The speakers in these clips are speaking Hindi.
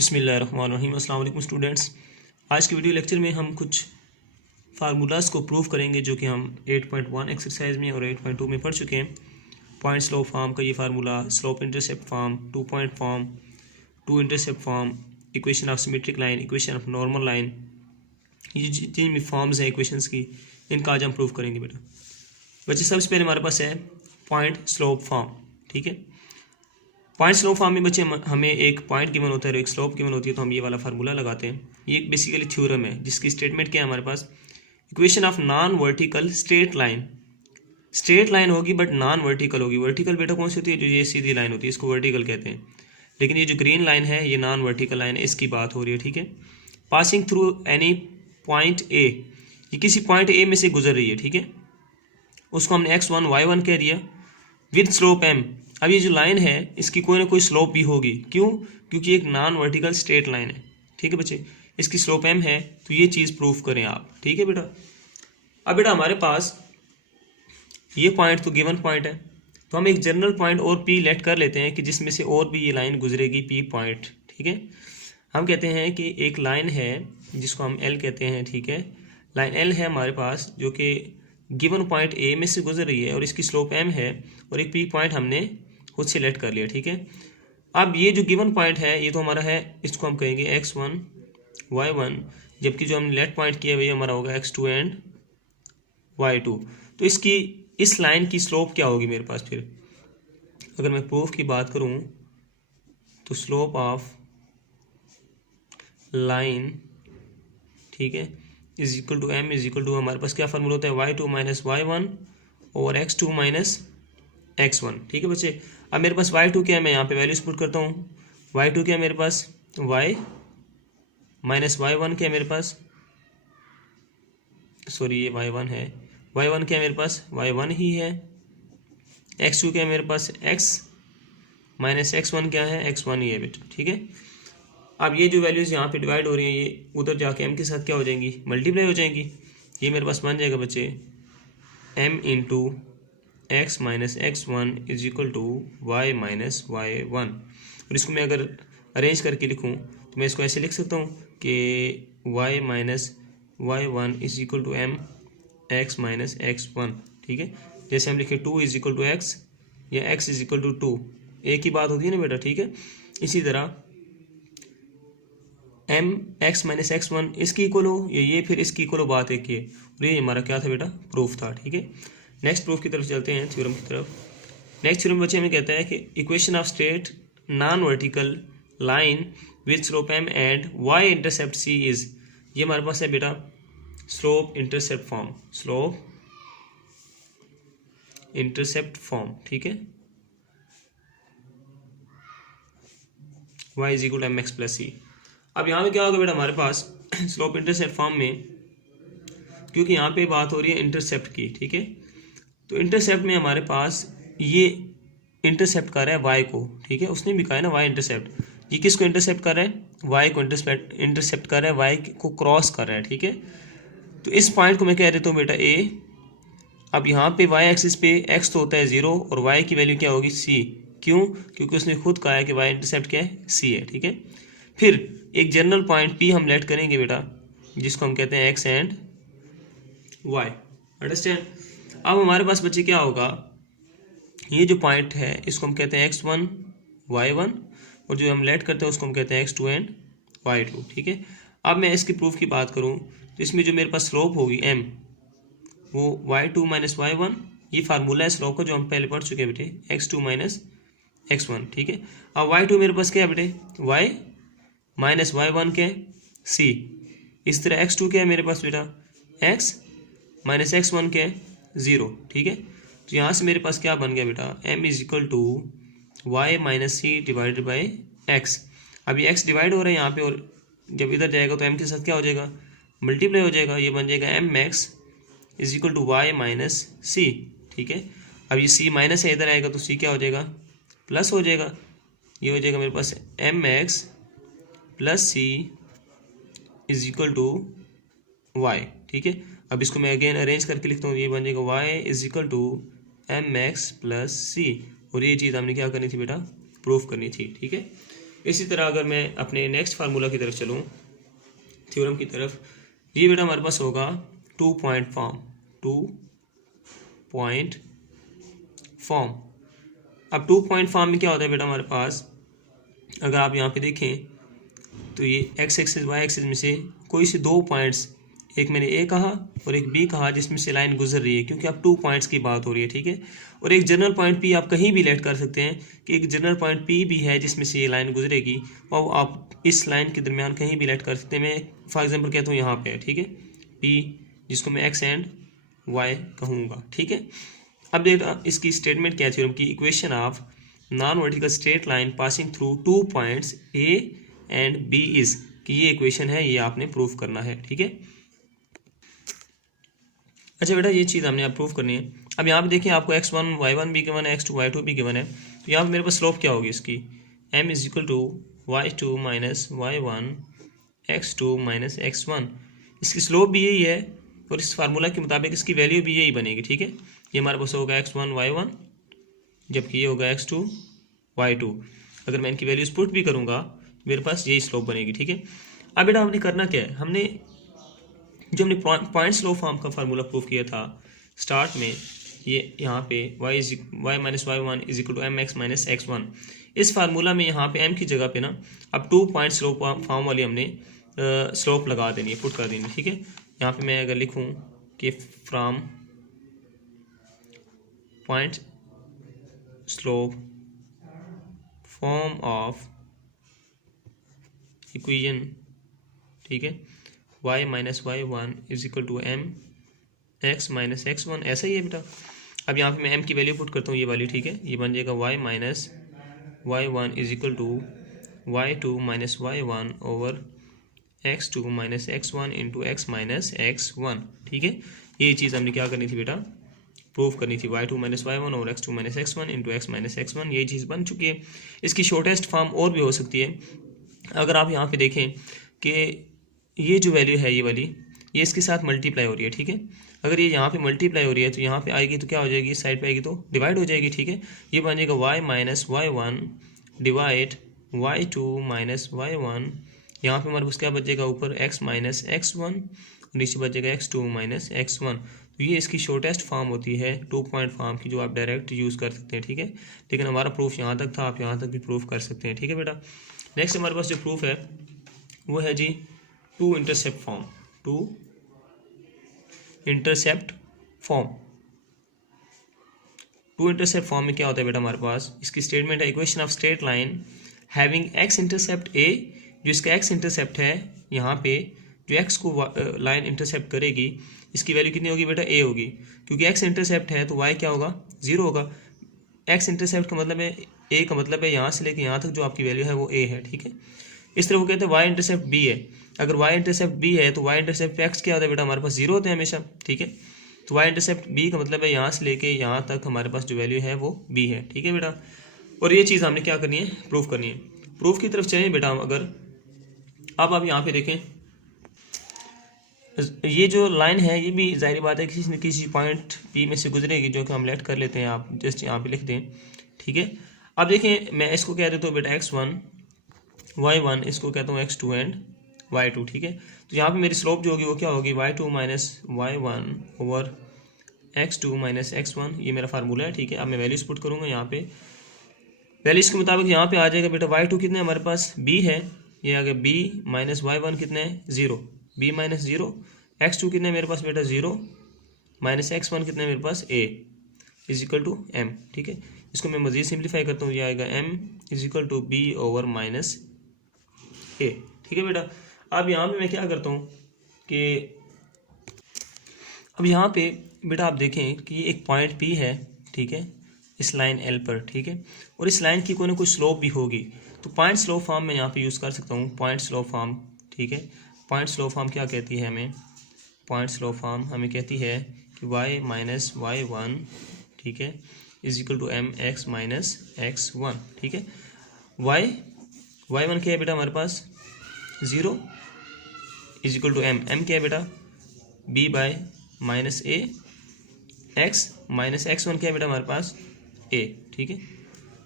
बिस्मिल्लाहिर्रहमानिर्रहीम। अस्सलाम वालेकुम स्टूडेंट्स। आज के वीडियो लेक्चर में हम कुछ फार्मूलाज़ को प्रूव करेंगे जो कि हम 8.1 एक्सरसाइज में और 8.2 में पढ़ चुके हैं। पॉइंट स्लोप फॉर्म का ये formula, slope intercept form, 2 point form, 2 intercept form, equation of symmetric line, equation of normal line, ये जितनी भी फॉर्म्स हैं इक्वेशंस की, इनका आज हम प्रूव करेंगे बेटा। बच्चे सबसे पहले हमारे पास है पॉइंट स्लोप फॉर्म। ठीक है, पॉइंट स्लोप फॉर्म में बच्चे हमें एक पॉइंट गिवन होता है और एक स्लोप गिवन होती है, तो हम ये वाला फार्मूला लगाते हैं। ये एक बेसिकली थ्योरम है जिसकी स्टेटमेंट क्या है हमारे पास, equation of non vertical straight line. Straight line होगी बट नॉन वर्टिकल होगी। वर्टिकल बेटा कौन सी होती है, जो ये सीधी लाइन होती है, इसको वर्टिकल कहते हैं। लेकिन ये जो ग्रीन लाइन है ये नॉन वर्टिकल लाइन है, इसकी बात हो रही है। ठीक है, passing through any point A, ये किसी पॉइंट ए में से गुजर रही है। ठीक है, उसको हमने x1 y1 कह दिया विद स्लोप m। अब ये जो लाइन है इसकी कोई ना कोई स्लोप भी होगी। क्यों? क्योंकि एक नॉन वर्टिकल स्ट्रेट लाइन है। ठीक है बच्चे, इसकी स्लोप m है, तो ये चीज़ प्रूफ करें आप। ठीक है बेटा, अब बेटा हमारे पास ये पॉइंट तो गिवन पॉइंट है, तो हम एक जनरल पॉइंट और p लेट कर लेते हैं कि जिसमें से और भी ये लाइन गुजरेगी p पॉइंट। ठीक है, हम कहते हैं कि एक लाइन है जिसको हम l कहते हैं। ठीक है, लाइन l है हमारे पास जो कि गिवन पॉइंट a में से गुजर रही है और इसकी स्लोप m है, और एक p पॉइंट हमने खुद सिलेक्ट कर लिया। ठीक है, अब ये जो गिवन पॉइंट है ये तो हमारा है, इसको हम कहेंगे x1 y1, जबकि जो हमने लेट पॉइंट किया हुआ ये हमारा होगा x2 एंड y2। तो इसकी इस लाइन की स्लोप क्या होगी मेरे पास? फिर अगर मैं प्रूफ की बात करूं तो स्लोप ऑफ लाइन, ठीक है, is equal to m is equal to, हमारे पास क्या फार्मूला होता है, y2 माइनस y1 और x2 माइनस x1। ठीक है बच्चे, अब मेरे पास y2 क्या है, मैं यहाँ पे वैल्यूज पुट करता हूँ। y2 क्या है मेरे पास, y माइनस y1 क्या है मेरे पास, सॉरी ये y1 है, y1 क्या है मेरे पास, y1 ही है। x2 क्या है मेरे पास, x माइनस x1 क्या है, x1 ही है बेटा। ठीक है, अब ये जो वैल्यूज़ यहाँ पे डिवाइड हो रही हैं ये उधर जाके m के साथ क्या हो जाएंगी, मल्टीप्लाई हो जाएंगी। ये मेरे पास बन जाएगा बच्चे m into x minus x1 is equal to y minus y1। और इसको मैं अगर अरेंज करके लिखूँ तो मैं इसको ऐसे लिख सकता हूँ कि y minus y1 is equal to m x minus x1। ठीक है, जैसे हम लिखे 2 इज इक्वल टू x या x इज इक्वल टू 2, एक ही बात होती है ना बेटा। ठीक है, इसी तरह m x माइनस x1 इसकी इक्वल हो या ये फिर इसकी इक्वल हो, बात एक ही है। और ये हमारा क्या था बेटा, प्रूफ था। ठीक है, नेक्स्ट प्रूफ की तरफ चलते हैं, थ्योरम की तरफ। नेक्स्ट थ्योरम बच्चे हमें कहता है कि equation of straight non vertical line with slope m and y intercept c is, ये हमारे पास है बेटा slope intercept form, slope intercept form. ठीक है, y is equal to m x plus c. अब यहाँ पे क्या होगा बेटा हमारे पास स्लोप इंटरसेप्ट फॉर्म में, क्योंकि यहाँ पे बात हो रही है इंटरसेप्ट की। ठीक है, तो इंटरसेप्ट में हमारे पास ये इंटरसेप्ट कर रहा है y को। ठीक है, उसने भी कहा है ना y इंटरसेप्ट, ये किसको इंटरसेप्ट कर रहा है, y को इंटरसेप्ट कर रहा है, y को क्रॉस कर रहा है। ठीक है, तो इस पॉइंट को मैं कह देता हूँ बेटा a। अब यहाँ पे y एक्सिस पे x तो होता है 0 और y की वैल्यू क्या होगी, c। क्यों? क्योंकि उसने खुद कहा है कि y इंटरसेप्ट क्या है, c है। ठीक है, फिर एक जनरल पॉइंट p हम लेट करेंगे बेटा, जिसको हम कहते हैं x एंड y। अंडरस्टैंड? अब हमारे पास बच्चे क्या होगा, ये जो पॉइंट है इसको हम कहते हैं x1 y1, और जो हम लेट करते हैं उसको हम कहते हैं x2 एंड y2। ठीक है, अब मैं इसकी प्रूफ की बात करूं तो इसमें जो मेरे पास स्लोप होगी m, वो y2 माइनस y1, ये फार्मूला है स्लोप का जो हम पहले पढ़ चुके हैं बेटे, x2 माइनस x1। ठीक है, अब y2 मेरे पास क्या है बेटे, y माइनस y1 क्या है, c। इस तरह x2 क्या है मेरे पास बेटा, x माइनस x1 क्या है, 0। ठीक है, तो यहाँ से मेरे पास क्या बन गया बेटा, m is equal to y minus c divided by x। अब ये x डिवाइड हो रहा है यहाँ पे, और जब इधर जाएगा तो m के साथ क्या हो जाएगा, मल्टीप्लाई हो जाएगा। ये बन जाएगा m x is equal to y minus c. ठीक है, अब ये c माइनस है, इधर आएगा तो c क्या हो जाएगा, प्लस हो जाएगा। ये हो जाएगा मेरे पास m x plus c is equal to y। ठीक है, अब इसको मैं अगेन अरेंज करके लिखता हूँ, ये बन जाएगा y is equal to m x plus c. और ये चीज़ हमने क्या करनी थी बेटा, प्रूफ करनी थी। ठीक है, इसी तरह अगर मैं अपने नेक्स्ट फार्मूला की तरफ चलूँ, थ्योरम की तरफ, ये बेटा हमारे पास होगा 2 पॉइंट फॉर्म। 2 point form. अब 2 पॉइंट फॉर्म में क्या होता है बेटा हमारे पास, अगर आप यहाँ पे देखें तो ये एक्स एक्सिस वाई एक्सिस में से कोई से 2 पॉइंट्स, एक मैंने ए कहा और एक बी कहा, जिसमें से लाइन गुजर रही है, क्योंकि अब 2 पॉइंट्स की बात हो रही है, ठीक है। और एक जनरल पॉइंट पी आप कहीं भी लेट कर सकते हैं कि एक जनरल पॉइंट पी भी है जिसमें से ये लाइन गुजरेगी, और आप इस लाइन के दरमियान कहीं भी लेट कर सकते हैं। मैं फॉर एग्जाम्पल कहता हूँ यहाँ पे है, ठीक है, पी, जिसको मैं एक्स एंड वाई कहूँगा, ठीक है। अब देखा इसकी स्टेटमेंट क्या है थ्योरम की, equation of non vertical straight line passing through 2 points A and B is, कि ये इक्वेशन है, ये आपने प्रूफ करना है, ठीक है। अच्छा बेटा, ये चीज़ हमने अब प्रूफ करनी है। अब यहाँ पे देखिए आपको x1 y1 भी गिवन है, x2 y2 भी गिवन है, तो यहाँ पे मेरे पास स्लोप क्या होगी इसकी, m is equal to y2 minus y1 x2 minus x1। इसकी स्लोप भी यही है और इस फार्मूला के मुताबिक इसकी वैल्यू भी यही बनेगी, ठीक है। ये हमारे पास होगा x1 y1, जबकि ये होगा x2 y2। अगर मैं इनकी वैल्यूज पुट भी करूँगा मेरे पास यही स्लोप बनेगी, ठीक है। अब बेटा हमने करना क्या है, हमने जो हमने पॉइंट स्लोप फॉर्म का फार्मूला प्रूफ किया था स्टार्ट में, ये यहाँ पे y minus y1 is equal to m x minus x1, इस फार्मूला में यहाँ पे m की जगह पे ना अब 2 पॉइंट स्लोप फॉर्म वाली हमने स्लोप लगा देनी है, पुट कर देनी है, ठीक है। यहाँ पे मैं अगर लिखूँ कि from point slope form of equation, ठीक है, y minus y1 is equal to m x minus x1, ऐसा ही है बेटा। अब यहाँ पे मैं m की वैल्यू पुट करता हूँ, ये वाली, ठीक है, ये बन जाएगा y minus y1 is equal to y2 minus y1 over x2 minus x1 into x minus x1, ठीक है। ये चीज़ हमने क्या करनी थी बेटा, प्रूफ करनी थी, y2 माइनस y1 और x2 minus x1 into x minus x1, यही चीज़ बन चुकी है। इसकी शॉर्टेस्ट फॉर्म और भी हो सकती है। अगर आप यहाँ पे देखें कि ये जो वैल्यू है ये वाली, ये इसके साथ मल्टीप्लाई हो रही है, ठीक है। अगर ये यहाँ पे मल्टीप्लाई हो रही है तो यहाँ पे आएगी तो क्या हो जाएगी, इस साइड पे आएगी तो डिवाइड हो जाएगी, ठीक है। ये बन जाएगा y minus y1 divide y2 minus y1, यहाँ पे हमारे पास क्या बचेगा, ऊपर x माइनस x1, नीचे बचेगा x2 माइनस x1। तो ये इसकी शॉर्टेस्ट फॉर्म होती है 2 पॉइंट फॉर्म की, जो आप डायरेक्ट यूज़ कर सकते हैं, ठीक है। लेकिन हमारा प्रूफ यहाँ तक था, आप यहाँ तक भी प्रूफ कर सकते हैं, ठीक है बेटा। नेक्स्ट हमारे पास जो प्रूफ है वो है जी 2 intercept form. 2 intercept form. 2 intercept form में क्या होता है बेटा हमारे पास, इसकी स्टेटमेंट है equation of straight line having x intercept a, जो इसका x इंटरसेप्ट है, यहाँ पे जो x को लाइन इंटरसेप्ट करेगी इसकी वैल्यू कितनी होगी बेटा, a होगी, क्योंकि x इंटरसेप्ट है तो y क्या होगा, 0 होगा। x इंटरसेप्ट का मतलब है, a का मतलब है यहाँ से लेके यहाँ तक जो आपकी वैल्यू है वो a है, ठीक है। इस तरह वो कहते हैं y इंटरसेप्ट b है, अगर y इंटरसेप्ट b है तो y इंटरसेप्ट x क्या होता है बेटा, हमारे पास 0 होते हैं हमेशा, ठीक है। तो y इंटरसेप्ट b का मतलब है यहाँ से लेके यहाँ तक हमारे पास जो वैल्यू है वो b है, ठीक है बेटा। और ये चीज़ हमने क्या करनी है, प्रूफ करनी है। प्रूफ की तरफ चलें बेटा, अगर अब आप यहाँ पे देखें, ये जो लाइन है ये भी जाहिर बात है किसी न किसी पॉइंट P में से गुजरेगी, जो कि हम लेट कर लेते हैं, आप जस्ट यहाँ पे लिख दें, ठीक है। अब देखें मैं इसको कह देता हूँ बेटा x1 y1, इसको कहता हूँ x2 एंड y2, ठीक है। तो यहाँ पे मेरी स्लोप जो होगी वो क्या होगी, y2 minus y1 over x2 minus x1, ये मेरा फार्मूला है, ठीक है। अब मैं वैल्यूज पुट करूँगा यहाँ पे, वैल्यूज के मुताबिक यहाँ पे आ जाएगा बेटा y2 कितने हमारे पास b है, ये आ गया b माइनस y1 कितने हैं 0, b माइनस 0, x2 कितने मेरे पास बेटा 0 माइनस x1 कितने मेरे पास a is equal to m, ठीक है। इसको मैं मज़ीद सिंप्लीफाई करता हूँ, ये आएगा m is equal to b over minus a, ठीक है बेटा। अब यहाँ पे मैं क्या करता हूँ कि अब यहाँ पे बेटा आप देखें कि ये एक पॉइंट P है, ठीक है, इस लाइन L पर, ठीक है, और इस लाइन की कोई ना कोई स्लोप भी होगी, तो पॉइंट स्लोप फॉर्म मैं यहाँ पे यूज़ कर सकता हूँ, पॉइंट स्लोप फॉर्म, ठीक है। पॉइंट स्लोप फॉर्म क्या कहती है हमें, पॉइंट स्लोप फॉर्म हमें कहती है कि y माइनस y1, ठीक है, is equal to m x minus x1, ठीक है। y1 क्या है बेटा हमारे पास 0 इज इक्वल टू m क्या है बेटा b by minus a, x minus x1 क्या है बेटा हमारे पास a, ठीक है।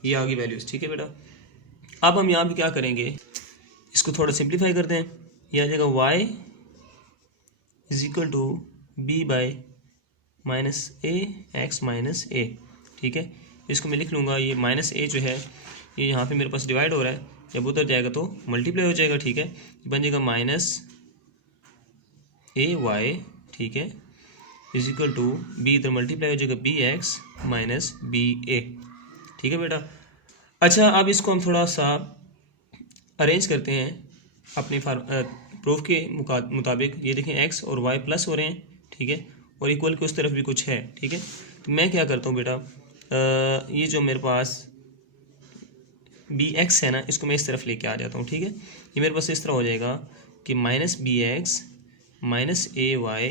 ये आ गई वैल्यूज, ठीक है बेटा। अब हम यहाँ पे क्या करेंगे, इसको थोड़ा सिंप्लीफाई करते हैं। ये आ जाएगा y is equal to b by minus a x minus a. ठीक है, इसको मैं लिख लूँगा, ये माइनस ए जो है ये यहाँ पे मेरे पास डिवाइड हो रहा है, जब उधर जाएगा तो मल्टीप्लाई हो जाएगा। ठीक है, बन जाएगा माइनस ए वाई, ठीक है, इज इक्वल टू बी, इधर मल्टीप्लाई हो जाएगा B x minus b a. ठीक है बेटा। अच्छा, अब इसको हम थोड़ा सा अरेंज करते हैं अपनी प्रूफ के मुताबिक। ये देखें एक्स और वाई प्लस हो रहे हैं, ठीक है, और इक्वल के उस तरफ भी कुछ है। ठीक है, तो मैं क्या करता हूँ बेटा, ये जो मेरे पास बी एक्स है ना, इसको मैं इस तरफ लेके आ जाता हूँ। ठीक है, ये मेरे पास इस तरह हो जाएगा कि minus b x minus a y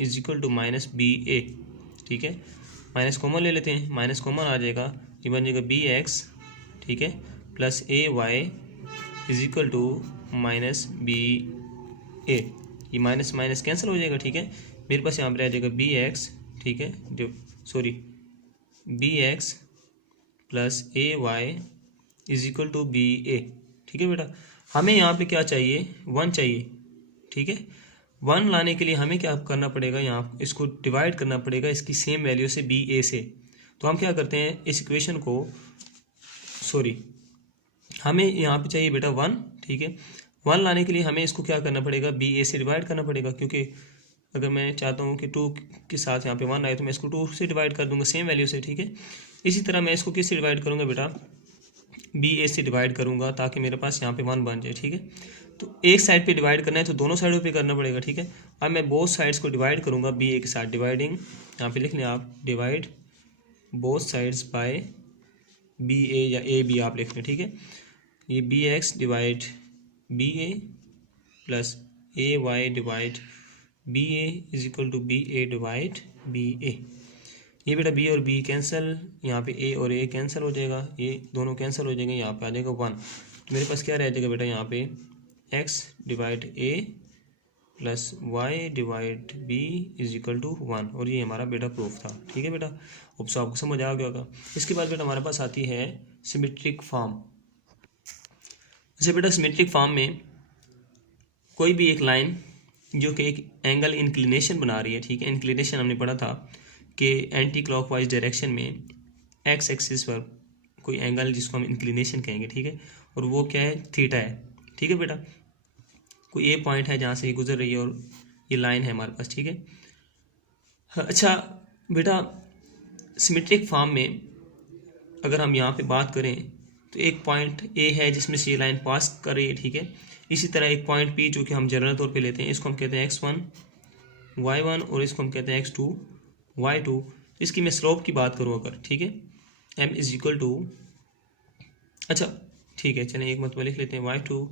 is equal to minus b a. ठीक है, माइनस कॉमन ले लेते हैं, माइनस कॉमन आ जाएगा, ये बन जाएगा बी एक्स, ठीक है, plus a y is equal to minus b a. ये माइनस माइनस कैंसिल हो जाएगा। ठीक है, मेरे पास यहाँ पर आ जाएगा बी एक्स, ठीक है, जो sorry b x plus a y is equal to b a. ठीक है बेटा, हमें यहाँ पे क्या चाहिए, 1 चाहिए। ठीक है, 1 लाने के लिए हमें क्या करना पड़ेगा, यहाँ इसको डिवाइड करना पड़ेगा इसकी सेम वैल्यू से बी ए से। तो हम क्या करते हैं, इस इक्वेशन को, सॉरी हमें यहाँ पे चाहिए बेटा 1। ठीक है, 1 लाने के लिए हमें इसको क्या करना पड़ेगा, बी ए से डिवाइड करना पड़ेगा, क्योंकि अगर मैं चाहता हूँ कि 2 के साथ यहाँ पे 1 आए तो मैं इसको 2 से डिवाइड कर दूंगा सेम वैल्यू से। ठीक है, इसी तरह मैं इसको किससे डिवाइड करूँगा बेटा, बी ए से डिवाइड करूँगा, ताकि मेरे पास यहाँ पे 1 बन जाए। ठीक है, तो एक साइड पे डिवाइड करना है तो दोनों साइडों पे करना पड़ेगा। ठीक है, अब मैं बोथ साइड्स को डिवाइड करूँगा बी ए के साथ, डिवाइडिंग यहाँ पे लिख लें आप, divide both sides by b a, या ए बी आप लिख लें। ठीक है, ये b x divide b a plus a y divide b a is equal to b a divide b a. ये बेटा बी और बी कैंसिल, यहाँ पे ए और ए कैंसिल हो जाएगा, ये दोनों कैंसिल हो जाएंगे, यहाँ पे आ जाएगा 1। तो मेरे पास क्या रह जाएगा बेटा, यहाँ पे x divide a plus y divide b is equal to 1, और ये हमारा बेटा प्रूफ था। ठीक है बेटा, अब सो आपको समझ आ गया होगा। इसके बाद बेटा हमारे पास आती है सिमेट्रिक फॉर्म। अच्छा बेटा, सिमेट्रिक फॉर्म में कोई भी एक लाइन जो कि एक एंगल इंक्लिनेशन बना रही है, ठीक है, इंक्लिनेशन हमने पढ़ा था कि एंटी क्लॉकवाइज डायरेक्शन में एक्स एक्सिस पर कोई एंगल जिसको हम इंक्लिनेशन कहेंगे। ठीक है, और वो क्या है, थीटा है। ठीक है बेटा, कोई ए पॉइंट है जहाँ से ये गुजर रही है और ये लाइन है हमारे पास। ठीक है। अच्छा बेटा, सिमेट्रिक फॉर्म में अगर हम यहाँ पे बात करें तो एक पॉइंट ए है जिसमें से ये लाइन पास कर रही है। ठीक है, इसी तरह एक पॉइंट पी जो कि हम जनरल तौर पे लेते हैं, इसको हम कहते हैं x1 y1, और इसको हम कहते हैं x2 y2। इसकी मैं स्लोप की बात करूँ अगर, ठीक है, m इज इक्वल टू, अच्छा ठीक है, चलिए एक मतलब लिख लेते हैं y2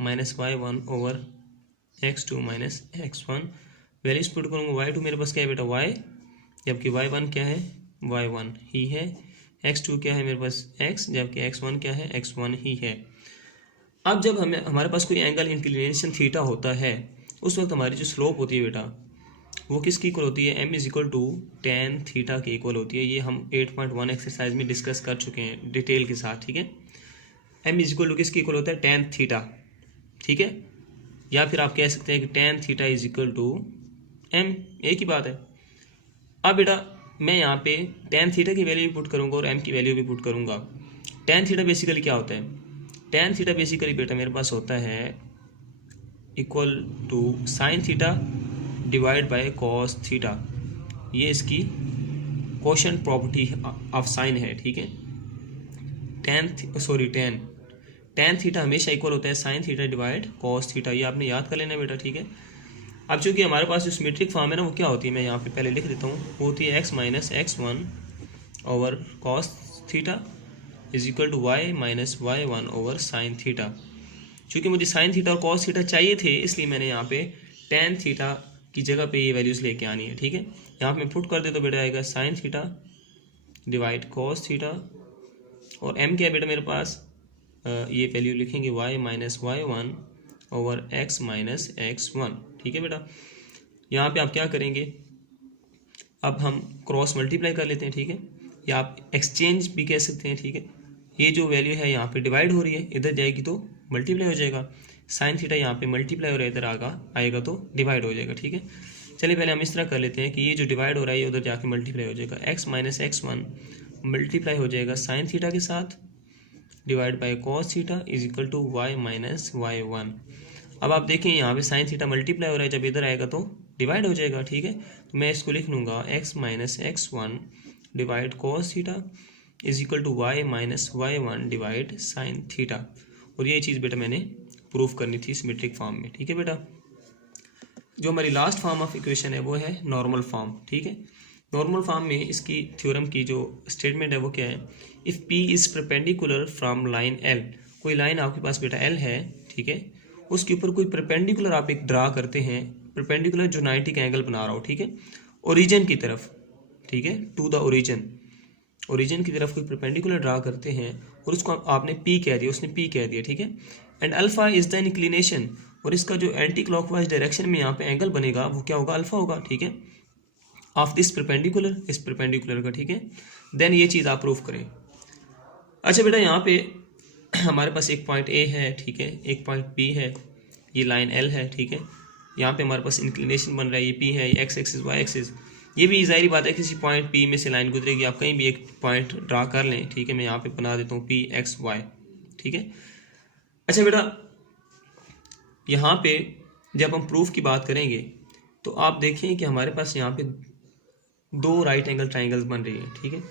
minus y1 over x2 minus x1। Values put करूँगा, y2 मेरे पास क्या है बेटा y, जबकि y1 क्या है, y1 ही है, x2 क्या है मेरे पास x, जबकि x1 क्या है, x1 ही है। अब जब हमारे पास कोई एंगल इंक्लिनेशन थीटा होता है, उस वक्त हमारी जो स्लोप होती है बेटा वो किसकी इक्वल होती है, m is equal to tan theta की इक्वल होती है। ये हम 8.1 एक्सरसाइज में डिस्कस कर चुके हैं डिटेल के साथ। ठीक है, m इज इक्वल टू किसकी इक्वल होता है, टेन थीटा। ठीक है, या फिर आप कह सकते हैं कि tan theta is equal to m, एक ही बात है। अब बेटा मैं यहाँ पे टेन थीटा की वैल्यू भी पुट करूँगा और m की वैल्यू भी पुट करूँगा। टेन थीटा बेसिकली क्या होता है, टेन थीटा बेसिकली बेटा मेरे पास होता है equal to sine theta divide by cos theta. ये इसकी कोशेंट प्रॉपर्टी ऑफ साइन है। ठीक है, टेन थीटा हमेशा इक्वल होता है sign theta divide cos theta, ये आपने याद कर लेना बेटा। ठीक है, अब चूंकि हमारे पास जो सिमेट्रिक फॉर्म है ना, वो क्या होती है, मैं यहाँ पे पहले लिख देता हूँ, वो होती है x minus x1 over cos theta is equal to y minus y1 over sine theta. चूँकि मुझे साइन थीटा और कॉस थीटा चाहिए थे, इसलिए मैंने यहाँ पे टेन थीटा की जगह पे ये वैल्यूज़ लेके आनी है। ठीक है, यहाँ पे मैं पुट कर दे तो बेटा आएगा sign theta divide cos theta, और m क्या है बेटा मेरे पास, ये वैल्यू लिखेंगे y minus y1 over x minus x1। ठीक है बेटा, यहाँ पे आप क्या करेंगे, अब हम क्रॉस मल्टीप्लाई कर लेते हैं। ठीक है, या आप एक्सचेंज भी कह सकते हैं। ठीक है, ये जो वैल्यू है यहाँ पे डिवाइड हो रही है, इधर जाएगी तो मल्टीप्लाई हो जाएगा। साइन थीटा यहाँ पे मल्टीप्लाई हो रहा है, इधर आएगा तो डिवाइड हो जाएगा। ठीक है, चलिए पहले हम इस तरह कर लेते हैं कि ये जो डिवाइड हो रहा है ये उधर जाके मल्टीप्लाई हो जाएगा। x माइनस x1 मल्टीप्लाई हो जाएगा साइन थीटा के साथ divide by cos theta is equal to y minus y1। अब आप देखें यहाँ पे साइन थीटा मल्टीप्लाई हो रहा है, जब इधर आएगा तो डिवाइड हो जाएगा। ठीक है, तो मैं इसको लिख लूँगा x minus x1 divide cos theta is equal to y minus y1 divide sine theta. और ये चीज़ बेटा मैंने प्रूफ करनी थी सिमेट्रिक फॉर्म में। ठीक है बेटा, जो हमारी लास्ट फॉर्म ऑफ इक्वेशन है वो है नॉर्मल फॉर्म। ठीक है, नॉर्मल फॉर्म में इसकी थ्योरम की जो स्टेटमेंट है वो क्या है, if p is perpendicular from line l, कोई लाइन आपके पास बेटा l है, ठीक है, उसके ऊपर कोई परपेंडिकुलर आप एक ड्रा करते हैं, परपेंडिकुलर जो 90 का एंगल बना रहा हो, ठीक है, ओरिजिन की तरफ, ठीक है, टू द ओरिजिन की तरफ कोई परपेंडिकुलर ड्रा करते हैं और उसको आपने p कह दिया, उसने p कह दिया। ठीक है, and alpha is the inclination, और इसका जो एंटी क्लॉकवाइज डायरेक्शन में यहाँ पे एंगल बनेगा वो क्या होगा, अल्फा होगा। ठीक है, ऑफ दिस परपेंडिकुलर, इस परपेंडिकुलर का। ठीक है, देन ये चीज़ आप प्रूफ करें। अच्छा बेटा, यहाँ पे हमारे पास एक पॉइंट ए है, ठीक है, एक पॉइंट बी है, ये लाइन एल है। ठीक है, यहाँ पे हमारे पास इंक्लिनेशन बन रहा है, ये पी है, ये एक्स एक्सिस वाई एक्सिस। ये भी जाहिर बात है किसी पॉइंट पी में से लाइन गुजरेगी, आप कहीं भी एक पॉइंट ड्रा कर लें। ठीक है, मैं यहाँ पे बना देता हूँ पी एक्स वाई। ठीक है, अच्छा बेटा, यहाँ पे जब हम प्रूफ की बात करेंगे तो आप देखें कि हमारे पास यहाँ पे दो राइट एंगल ट्राइंगल्स बन रही है। ठीक है,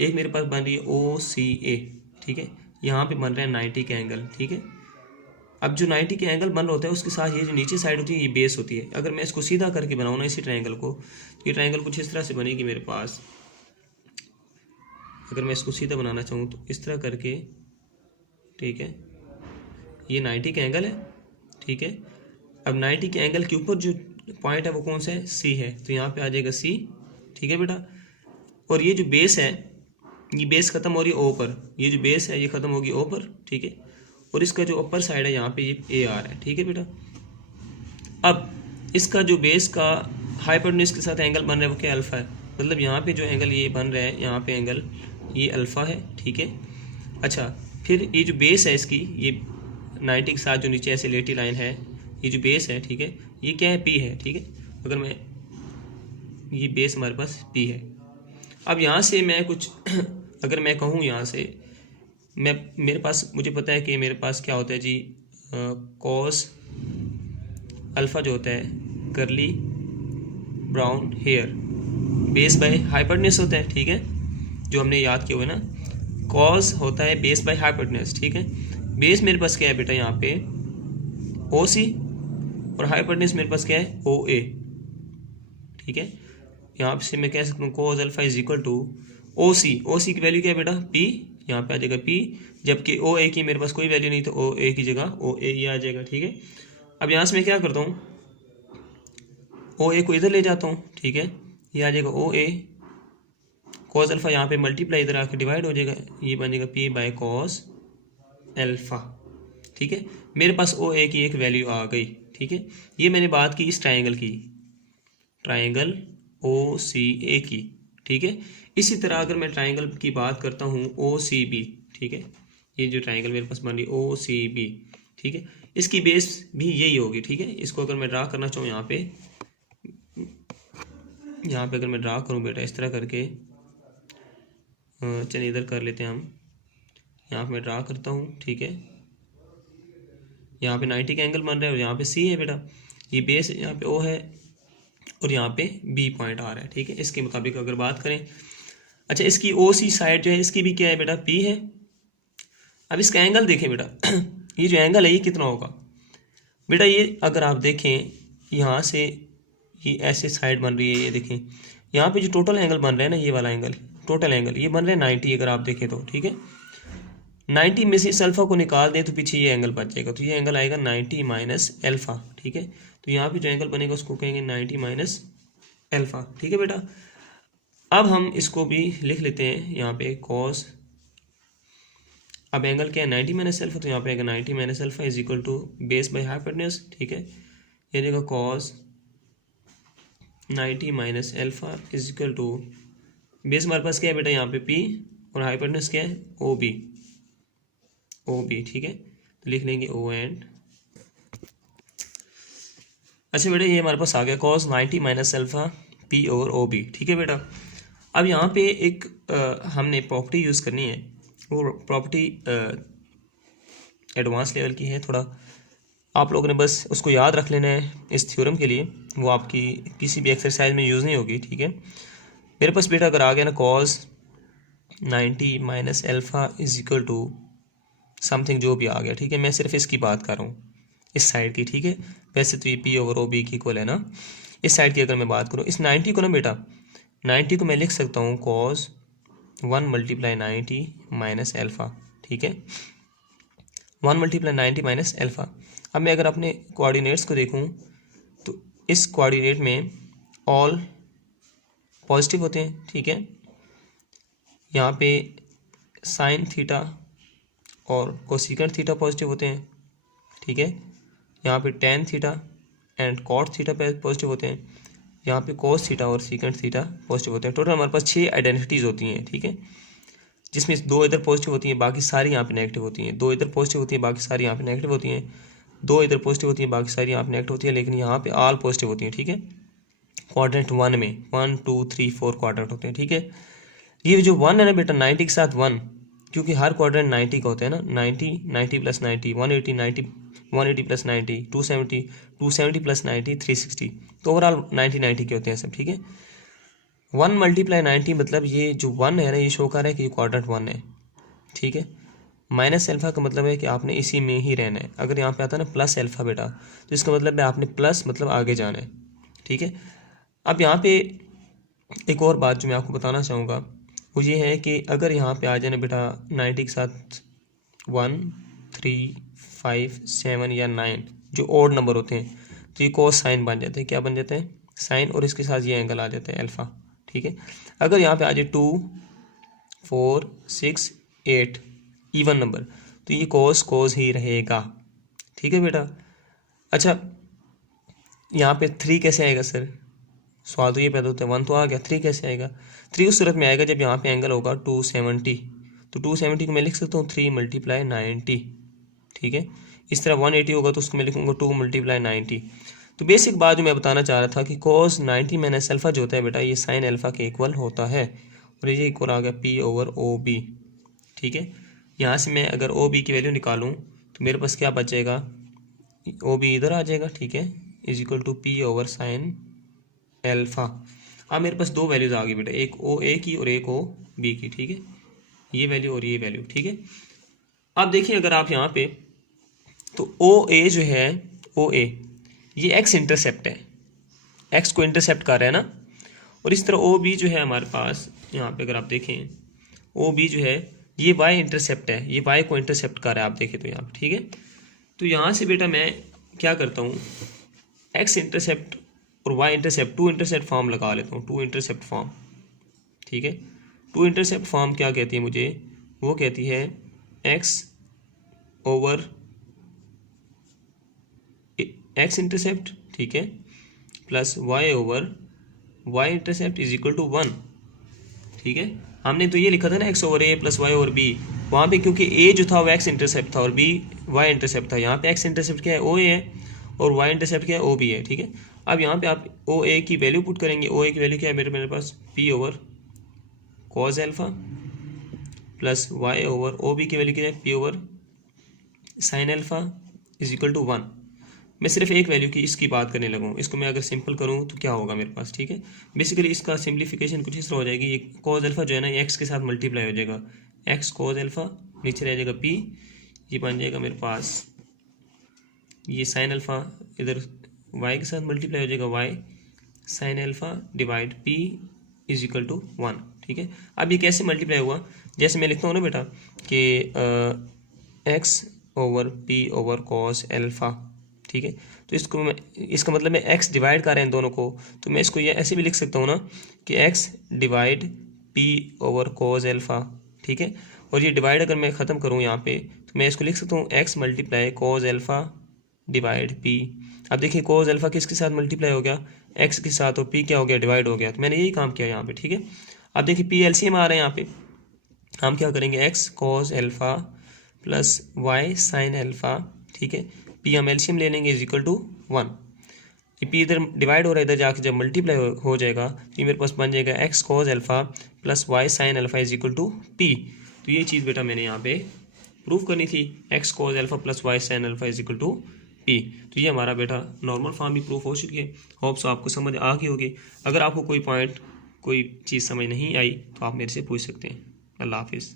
एक मेरे पास बन रही है ओ सी ए। ठीक है, यहाँ पे बन रहा है 90 का एंगल। ठीक है, अब जो 90 का एंगल बन रहा होता है उसके साथ ये जो नीचे साइड होती है ये बेस होती है। अगर मैं इसको सीधा करके बनाऊँ ना इसी ट्राइंगल को, तो ये ट्राइंगल कुछ इस तरह से बनेगी मेरे पास। अगर मैं इसको सीधा बनाना चाहूँ तो इस तरह करके, ठीक है, ये 90 का एंगल है। ठीक है, अब 90 के एंगल के ऊपर जो पॉइंट है वो कौन सा है, सी है, तो यहाँ पे आ जाएगा सी। ठीक है बेटा, और ये जो बेस है, ये बेस खत्म हो रही है ओ पर, ये जो बेस है ये खत्म होगी ओ पर। ठीक है, और इसका जो अपर साइड है यहाँ पे ये ए आ रहा है। ठीक है बेटा, अब इसका जो बेस का हाइपोटेन्यूज के साथ एंगल बन रहा है वो क्या, अल्फा है, मतलब यहाँ पे जो एंगल ये बन रहा है यहाँ पे एंगल ये अल्फा है। ठीक है, अच्छा, फिर ये जो बेस है इसकी, ये 90 के साथ जो नीचे ऐसे लेटी लाइन है, ये जो बेस है, ठीक है, ये क्या है, पी है। ठीक है, अगर मैं, ये बेस हमारे पास पी है। अब यहाँ से मैं कुछ अगर मैं कहूँ यहाँ से मैं, मेरे पास, मुझे पता है कि मेरे पास क्या होता है जी, कॉस अल्फ़ा जो होता है curly brown hair base by hypotenuse होता है। ठीक है, जो हमने याद किया हुआ है ना, कॉस होता है बेस बाय हाइपोटेन्यूज। ठीक है, बेस मेरे पास क्या है बेटा यहाँ पे ओ सी, और हाइपोटेन्यूज मेरे पास क्या है ओ ए। ठीक है, यहाँ से मैं कह सकता हूँ cos alpha is equal to o c. O c की वैल्यू क्या है बेटा, पी, यहाँ पे आ जाएगा पी, जबकि ओ ए की मेरे पास कोई वैल्यू नहीं, तो ओ ए की जगह ओ ए ही आ जाएगा। ठीक है, अब यहाँ से मैं क्या करता हूँ, ओ ए को इधर ले जाता हूँ। ठीक है, ये आ जाएगा ओ ए, कॉस अल्फा यहाँ पे मल्टीप्लाई इधर आके डिवाइड हो जाएगा, ये बन जाएगा पी बाय कॉस अल्फा। ठीक है, मेरे पास ओ ए की एक वैल्यू आ गई। ठीक है, ये मैंने बात की इस ट्राइंगल की, ट्राइंगल ओ सी ए की। ठीक है, इसी तरह अगर मैं ट्राइंगल की बात करता हूँ ओ सी बी, ठीक है, ये जो ट्राइंगल मेरे पास बन रही ओ सी बी, ठीक है, इसकी बेस भी यही होगी। ठीक है, इसको अगर मैं ड्रा करना चाहूँ यहाँ पे अगर मैं ड्रा करूँ बेटा इस तरह करके, चलिए इधर कर लेते हैं हम, यहाँ पे मैं ड्रा करता हूँ। ठीक है, यहाँ पे 90 का एंगल बन रहा है और यहाँ पे सी है बेटा, ये बेस यहाँ पे ओ है और यहाँ पे बी पॉइंट आ रहा है। ठीक है, इसके मुताबिक अगर बात करें, अच्छा, इसकी ओ सी साइड जो है इसकी भी क्या है बेटा, पी है। अब इसका एंगल देखें बेटा ये जो एंगल है ये कितना होगा बेटा, ये अगर आप देखें यहाँ से ये ऐसे साइड बन रही है, ये देखें यहाँ पे जो टोटल एंगल बन रहा है ना, ये वाला एंगल, टोटल एंगल ये बन रहा है 90, अगर आप देखें तो। ठीक है, 90 में से इस अल्फा को निकाल दें तो पीछे ये एंगल बच जाएगा, तो ये एंगल आएगा 90 माइनस एल्फा। ठीक है, तो यहाँ पे जो एंगल बनेगा उसको कहेंगे 90 माइनस एल्फा। ठीक है बेटा, अब हम इसको भी लिख लेते हैं यहाँ पे कॉस, अब एंगल क्या है 90 माइनस एल्फा, तो यहाँ पे आएगा 90 minus alpha is equal to base by hypotenuse. ठीक है, ये देगा cos 90 minus alpha is equal to base हमारे पास क्या है बेटा यहाँ पे पी, और हाइपोटेन्यूज क्या है ओ बी। ओ बी, ठीक है। तो लिख लेंगे ओ एंड। अच्छा बेटा, ये हमारे पास आ गया cos 90 minus alpha P over ओ बी, ठीक है बेटा। अब यहाँ पे एक हमने प्रॉपर्टी यूज़ करनी है, वो प्रॉपर्टी एडवांस लेवल की है थोड़ा, आप लोगों ने बस उसको याद रख लेना है इस थ्योरम के लिए, वो आपकी किसी भी एक्सरसाइज में यूज़ नहीं होगी, ठीक है। मेरे पास बेटा अगर आ गया ना cos 90 minus alpha is equal to something जो भी आ गया, ठीक है। मैं सिर्फ इसकी बात कर रहा हूँ, इस साइड की, ठीक है। वैसे तो ये पी ओवर ओ बी की इक्वल है ना। इस साइड की अगर मैं बात करूँ, इस 90 को ना बेटा, 90 को मैं लिख सकता हूँ cos 1 मल्टीप्लाई 90 माइनस अल्फ़ा, ठीक है। 1 मल्टीप्लाई 90 माइनस अल्फ़ा। अब मैं अगर अपने कोऑर्डिनेट्स को देखूँ तो इस कोऑर्डिनेट में ऑल पॉजिटिव होते हैं, ठीक है। यहाँ पे साइन थीटा और कोसिकेंट थीटा पॉजिटिव होते हैं, ठीक है। यहाँ पे tan theta and cot theta positive होते हैं। यहाँ पे कोस थीटा और सीकेंट थीटा पॉजिटिव होते हैं। टोटल हमारे पास 6 आइडेंटिटीज़ होती हैं, ठीक है, जिसमें 2 इधर पॉजिटिव होती हैं, बाकी सारी यहाँ पे नेगेटिव होती हैं। 2 इधर पॉजिटिव होती हैं, बाकी सारी यहाँ पे नेगेटिव होती हैं। 2 इधर पॉजिटिव होती हैं, बाकी सारी यहाँ पे नेगेटिव होती है, लेकिन यहाँ पे ऑल पॉजिटिव होती हैं, ठीक है। क्वाड्रेंट 1 में 1 2 3 4 क्वाड्रेंट होते हैं, ठीक है। ये जो 1 है ना बेटा, 90 के साथ 1, क्योंकि हर क्वाड्रेंट 90 का होता है ना, 90 90 प्लस 90 180 90 180 प्लस 90 270 270 प्लस 90 360, तो ओवरऑल 90 90 के होते हैं सब, ठीक है। 1 मल्टीप्लाई 90 मतलब ये जो 1 है ना, ये शो कर रहा है कि ये क्वाड्रेंट 1 है, ठीक है। माइनस अल्फ़ा का मतलब है कि आपने इसी में ही रहना है। अगर यहाँ पे आता है ना प्लस अल्फ़ा बेटा, तो इसका मतलब है आपने प्लस मतलब आगे जाना है, ठीक है। अब यहाँ पे एक और बात जो मैं आपको बताना चाहूँगा वो ये है कि अगर यहाँ पे आ जाए ना बेटा 90 के साथ 1 3 5 7 या 9 जो ओड नंबर होते हैं, तो ये कोस साइन बन जाते हैं। क्या बन जाते हैं? साइन, और इसके साथ ये एंगल आ जाता है अल्फ़ा, ठीक है। अगर यहाँ पे आ जाए 2 4 6 8 इवन नंबर, तो ये कोस ही रहेगा, ठीक है बेटा। अच्छा, यहाँ पे 3 कैसे आएगा सर? सवाल तो ये पैदा होता है, 1 तो आ गया, 3 कैसे आएगा? 3 उस सूरत में आएगा जब यहाँ पे एंगल होगा 270, तो 270 को मैं लिख सकता हूँ 3 मल्टीप्लाई 90, ठीक है। इस तरह 180 होगा तो उसको मैं लिखूँगा 2 मल्टीप्लाई 90। तो बेसिक बात जो मैं बताना चाह रहा था कि cos 90 माइनस अल्फ़ा जो होता है बेटा, ये साइन अल्फ़ा के इक्वल होता है, और ये इक्वल आ गया पी ओवर ओ बी, ठीक है। यहाँ से मैं अगर ओ बी की वैल्यू निकालूँ तो मेरे पास क्या बचेगा? ओ बी इधर आ जाएगा, ठीक है, is equal to P over sine alpha. अब मेरे पास 2 वैल्यूज आ गई बेटा, एक ओ ए की और एक ओ बी की, ठीक है, ये वैल्यू और ये वैल्यू, ठीक है। अब देखिए अगर आप यहाँ पे, तो ओ ए जो है, ओ ए ये एक्स इंटरसेप्ट है, एक्स को इंटरसेप्ट कर रहा है ना, और इस तरह ओ बी जो है हमारे पास यहाँ पे अगर आप देखें, ओ बी जो है ये वाई इंटरसेप्ट है, ये वाई को इंटरसेप्ट कर रहा है, आप देखें तो यहाँ पे, ठीक है। तो यहाँ से बेटा मैं क्या करता हूँ, एक्स इंटरसेप्ट और वाई इंटरसेप्ट, 2 इंटरसेप्ट फॉर्म लगा लेता हूँ, 2 इंटरसेप्ट फॉर्म, ठीक है। 2 इंटरसेप्ट फॉर्म क्या कहती है मुझे? वो कहती है एक्स ओवर एक्स इंटरसेप्ट, ठीक है, plus y over y intercept is equal to 1, ठीक है। हमने तो ये लिखा था ना x over a plus y over b, वहाँ पे क्योंकि ए जो था वो एक्स इंटरसेप्ट था और बी वाई इंटरसेप्ट था, यहाँ पे एक्स इंटरसेप्ट क्या है? ओ ए है, और वाई इंटरसेप्ट क्या है? ओ बी है, ठीक है। अब यहाँ पे आप ओ ए की वैल्यू पुट करेंगे, ओ ए की वैल्यू क्या है मेरे पास? P over cos alpha, plus y over ओ बी की वैल्यू क्या है? P over sine alpha is equal to 1। मैं सिर्फ एक वैल्यू की इसकी बात करने लगा हूँ, इसको मैं अगर सिंपल करूँ तो क्या होगा मेरे पास, ठीक है। बेसिकली इसका सिंप्लीफिकेशन कुछ इस तरह हो जाएगी, ये कॉस एल्फा जो है ना ये एक्स के साथ मल्टीप्लाई हो जाएगा, एक्स कॉस एल्फा, नीचे रह जाएगा पी, ये बन जाएगा मेरे पास ये साइन अल्फ़ा, इधर वाई के साथ मल्टीप्लाई हो जाएगा, y sine alpha divide P is equal to 1, ठीक है। अब ये कैसे मल्टीप्लाई हुआ? जैसे मैं लिखता हूँ ना बेटा कि x over P over cos alpha, ठीक है। तो इसको मैं, इसका मतलब मैं एक्स डिवाइड कर रहे हैं इन दोनों को, तो मैं इसको ये ऐसे भी लिख सकता हूँ ना कि x divide P over cos alpha, ठीक है। और ये डिवाइड अगर मैं ख़त्म करूँ यहाँ पे, तो मैं इसको लिख सकता हूँ x multiply cos alpha divide P. अब देखिए कॉस एल्फ़ा किसके साथ मल्टीप्लाई हो गया? एक्स के साथ, और पी क्या हो गया? डिवाइड हो गया। तो मैंने यही काम किया यहाँ पे, ठीक है। अब देखिए पी एलसीएम आ रहा है यहाँ पे, हम क्या करेंगे? X cos alpha plus y sine alpha, ठीक है। पी हम एलसीएम ले लेंगे इज इक्वल टू 1। ये पी इधर डिवाइड हो रहा है, इधर जाके जब मल्टीप्लाई हो जाएगा तो ये मेरे पास बन जाएगा x cos alpha plus y sine alpha is equal to P. तो ये चीज़ बेटा मैंने यहाँ पे प्रूफ करनी थी, x cos alpha plus y sine alpha is equal to P. तो ये हमारा बेटा नॉर्मल फॉर्म भी प्रूफ हो चुकी है। होप्स आपको समझ आ गई होगी। अगर आपको कोई पॉइंट कोई चीज़ समझ नहीं आई तो आप मेरे से पूछ सकते हैं। अल्लाह हाफिज़।